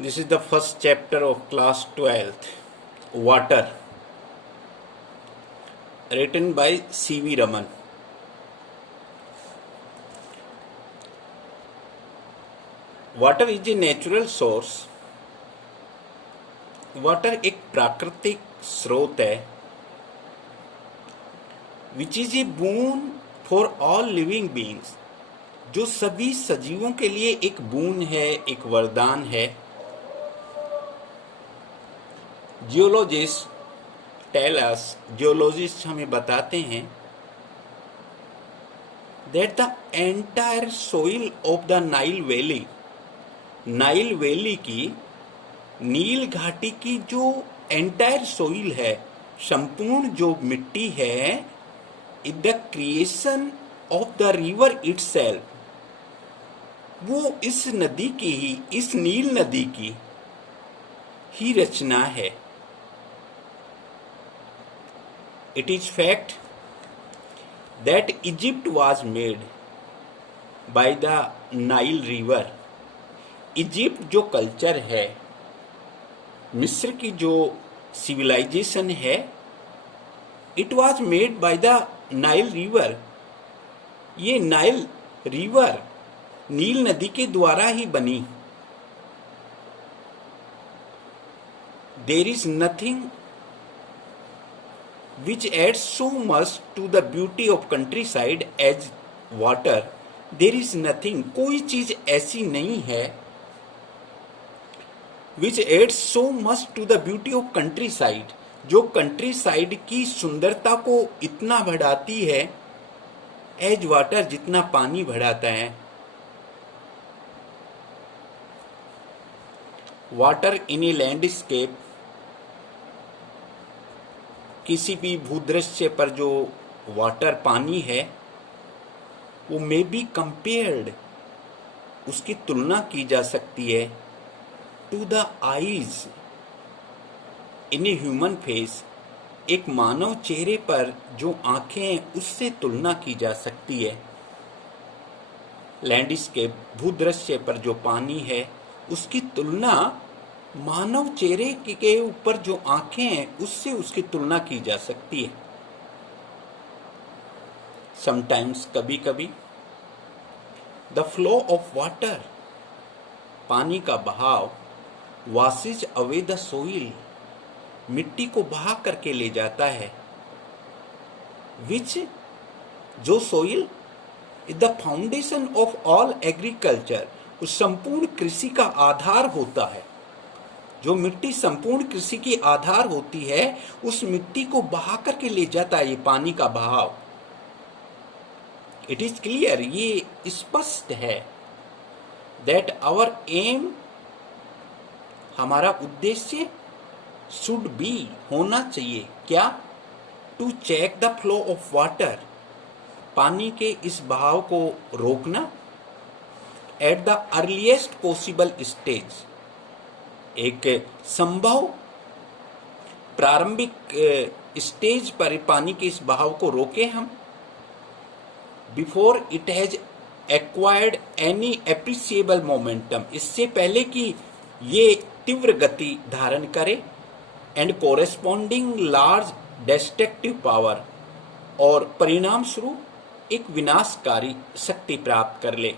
This is the first chapter of class 12th, Water, written by C.V. Raman. Water is a natural source. Water एक प्राकृतिक स्रोत है which is a boon for all living beings, जो सभी सजीवों के लिए एक बून है, एक वरदान है. जियोलॉजिस्ट टेल अस, जियोलॉजिस्ट हमें बताते हैं that the entire soil of the Nile valley की, नील घाटी की जो एंटायर सोइल है, संपूर्ण जो मिट्टी है, is the creation of the river itself, वो इस नदी की ही, इस नील नदी की ही रचना है. It is fact that Egypt was made by the Nile river. Egypt जो कल्चर है, मिस्र की जो सिविलाइजेशन है, it was made by the Nile river. ये नाइल रिवर, नील नदी के द्वारा ही बनी. There is nothing which adds so much to the beauty of countryside as water. There is nothing, कोई चीज ऐसी नहीं है which adds so much to the beauty of countryside, जो countryside की सुंदरता को इतना बढ़ाती है as water, जितना पानी बढ़ाता है. Water in a landscape, किसी भी भूदृश्य पर जो वाटर पानी है, वो मे बी कंपेयर्ड, उसकी तुलना की जा सकती है, to the eyes in a human face, एक मानव चेहरे पर जो आंखें हैं, उससे तुलना की जा सकती है. लैंडस्केप, भूदृश्य पर जो पानी है, उसकी तुलना मानव चेहरे के ऊपर जो आंखें हैं, उससे उसकी तुलना की जा सकती है. समटाइम्स, कभी कभी, द फ्लो ऑफ वाटर, पानी का बहाव, वॉशेज अवे द सोइल, मिट्टी को बहा करके ले जाता है. विच, जो soil is the foundation of all agriculture, उस संपूर्ण कृषि का आधार होता है. जो मिट्टी संपूर्ण कृषि की आधार होती है, उस मिट्टी को बहा करके ले जाता है ये पानी का बहाव. इट इज क्लियर, ये स्पष्ट है, दैट आवर एम, हमारा उद्देश्य, शुड बी, होना चाहिए, क्या? To check the flow of water, पानी के इस बहाव को रोकना, at the earliest possible stage, एक संभव प्रारंभिक स्टेज पर पानी के इस बहाव को रोके हम, before it has acquired any appreciable momentum, इससे पहले कि ये तीव्र गति धारण करे, and corresponding large destructive power, और परिणाम स्वरूप एक विनाशकारी शक्ति प्राप्त कर ले.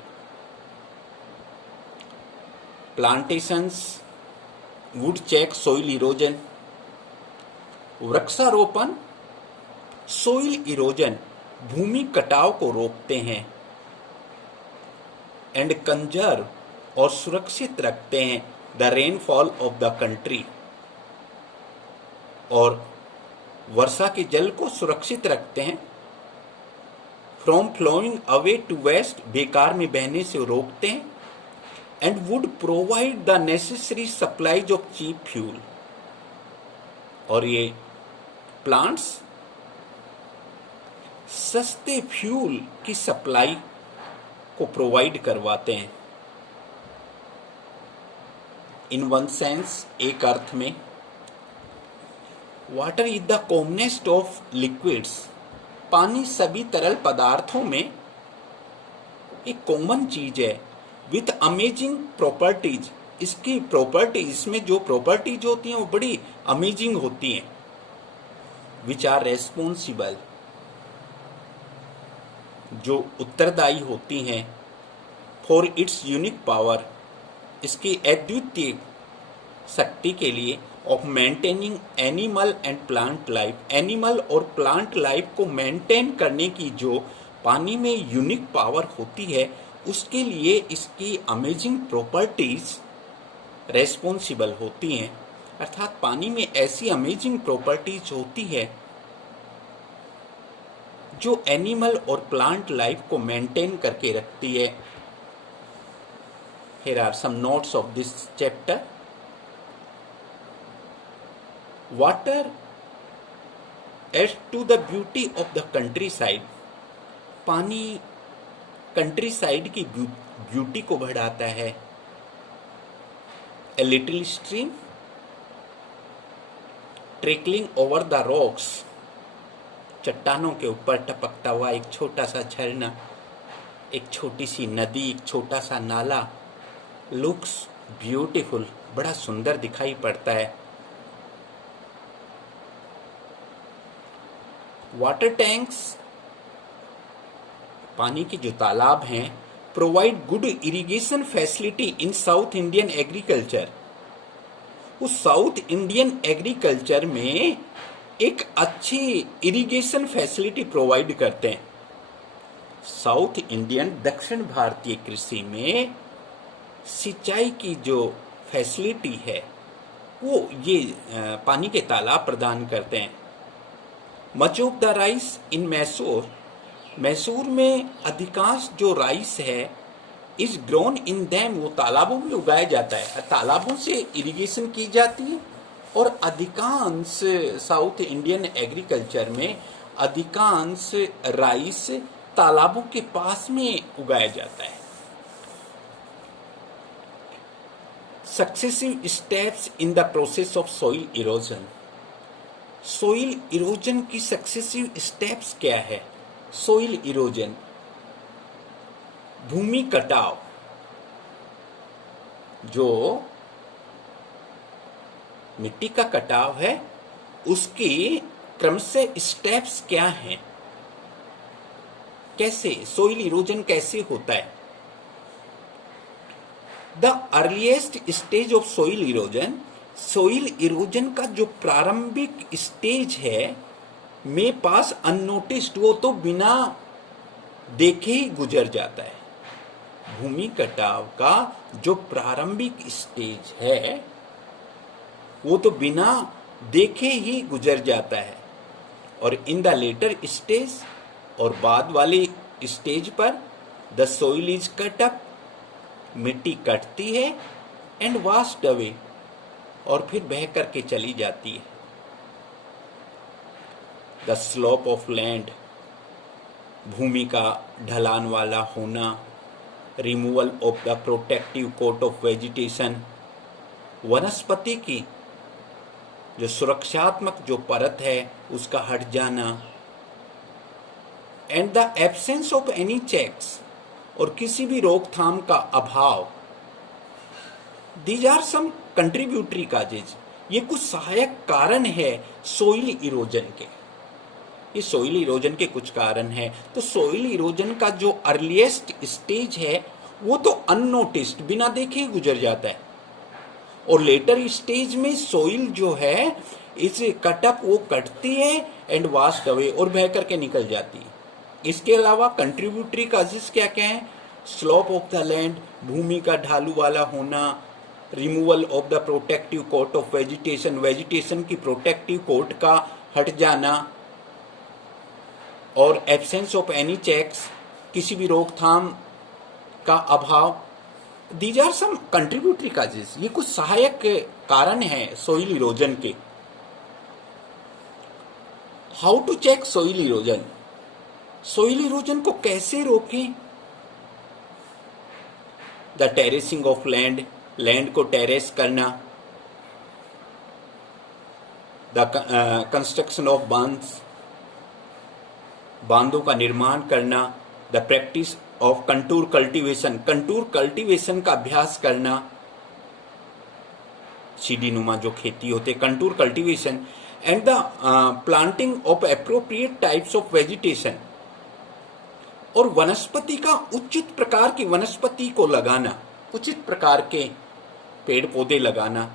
Plantations would check soil erosion, वृक्षारोपण सोइल इरोजन, भूमि कटाव को रोकते हैं. एंड कंजर्व, और सुरक्षित रखते हैं, the rainfall of the country, और वर्षा के जल को सुरक्षित रखते हैं, from flowing away to waste, बेकार में बहने से रोकते हैं, and would provide the necessary supplies of cheap fuel. और ये प्लांट्स सस्ते फ्यूल की सप्लाई को प्रोवाइड करवाते हैं. इन वन सेंस, एक अर्थ में, water is the commonest of liquids, पानी सभी तरल पदार्थों में एक कॉमन चीज है, विथ अमेजिंग प्रॉपर्टीज, इसकी प्रॉपर्टी, इसमें जो प्रॉपर्टीज होती हैं वो बड़ी अमेजिंग होती हैं, विच आर रेस्पॉन्सिबल, जो उत्तरदायी होती हैं, फॉर इट्स यूनिक पावर, इसकी अद्वितीय शक्ति के लिए, of maintaining animal and plant life, animal और प्लांट लाइफ को मेंटेन करने की जो पानी में यूनिक पावर होती है, उसके लिए इसकी अमेजिंग प्रॉपर्टीज रेस्पॉन्सिबल होती हैं। अर्थात पानी में ऐसी अमेजिंग प्रॉपर्टीज होती है जो एनिमल और प्लांट लाइफ को मेंटेन करके रखती है। Here are some notes of this chapter. Water adds to the beauty of the countryside. पानी कंट्री साइड की ब्यूटी को बढ़ाता है। A little stream trickling over the rocks. चट्टानों के ऊपर टपकता हुआ एक छोटा सा झरना, एक छोटी सी नदी, एक छोटा सा नाला, लुक्स ब्यूटीफुल, बड़ा सुंदर दिखाई पड़ता है। वाटर टैंक्स, पानी के जो तालाब हैं, provide good irrigation facility in south Indian agriculture. उस साउथ इंडियन एग्रीकल्चर में एक अच्छी इरिगेशन फैसिलिटी प्रोवाइड करते हैं। साउथ इंडियन, दक्षिण भारतीय कृषि में सिंचाई की जो फैसिलिटी है वो ये पानी के तालाब प्रदान करते हैं। मच ऑफ द राइस इन मैसूर, मैसूर में अधिकांश जो राइस है इज ग्रोन इन डैम, वो तालाबों में उगाया जाता है, तालाबों से इरिगेशन की जाती है। और अधिकांश साउथ इंडियन एग्रीकल्चर में अधिकांश राइस तालाबों के पास में उगाया जाता है। Successive steps in the process of soil erosion, soil erosion की सक्सेसिव स्टेप्स क्या है? सोइल इरोजन, भूमि कटाव, जो मिट्टी का कटाव है उसके क्रमशः स्टेप्स क्या हैं? कैसे सोइल इरोजन कैसे होता है? The earliest stage of soil erosion, soil erosion का जो प्रारंभिक स्टेज है, में पास अननोटिस्ड, वो तो बिना देखे ही गुजर जाता है। भूमि कटाव का जो प्रारंभिक स्टेज है वो तो बिना देखे ही गुजर जाता है। और इन द लेटर स्टेज, और बाद वाले स्टेज पर, the soil is cut up, मिट्टी कटती है, एंड वाश्ड अवे, और फिर बह करके चली जाती है। द स्लोप ऑफ लैंड, भूमि का ढलान वाला होना, removal of the protective coat of vegetation, वनस्पति की जो सुरक्षात्मक जो परत है उसका हट जाना, and the absence of any checks, और किसी भी रोकथाम का अभाव। These are some contributory causes, ये कुछ सहायक कारण है सोइल इरोजन के। ये सोइल इरोजन के कुछ कारण हैं। तो सोइल इरोजन का जो अर्लीस्ट स्टेज है वो तो अननोटिस्ड, बिना देखे ही गुजर जाता है। और लेटर स्टेज में सोइल जो है इस कटअप, वो कटती है एंड वाश्ड अवे, और बह करके निकल जाती है। इसके अलावा कंट्रीब्यूटरी काजेस क्या क्या है? स्लोप ऑफ द लैंड, भूमि का ढालू वाला होना, removal of the protective coat of vegetation, vegetation की प्रोटेक्टिव कोट का हट जाना, और एब्सेंस ऑफ एनी चेक्स, किसी भी रोकथाम का अभाव। These are some contributory causes, ये कुछ सहायक कारण हैं सोइल इरोजन के। How to check soil erosion, soil erosion को कैसे रोकें? The terracing of land, land को टेरेस करना, द कंस्ट्रक्शन ऑफ बांध्स, बांधों का निर्माण करना, the practice of contour cultivation, contour cultivation का अभ्यास करना, सीढ़ी नुमा जो खेती होते, contour cultivation and the planting of appropriate types of vegetation, और वनस्पति का उचित प्रकार की वनस्पति को लगाना, उचित प्रकार के पेड़ पौधे लगाना।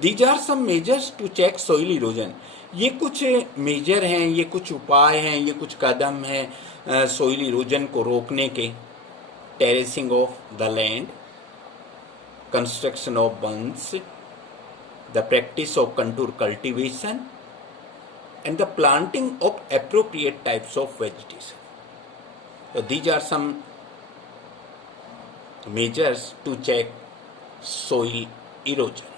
These are some measures to check soil erosion, ये कुछ मेजर हैं, ये कुछ उपाय हैं, ये कुछ कदम हैं सोइल इरोजन को रोकने के। Terracing of the land, construction of bunds, the practice of contour cultivation and the planting of appropriate types of vegetation. So these are some measures to check soil erosion.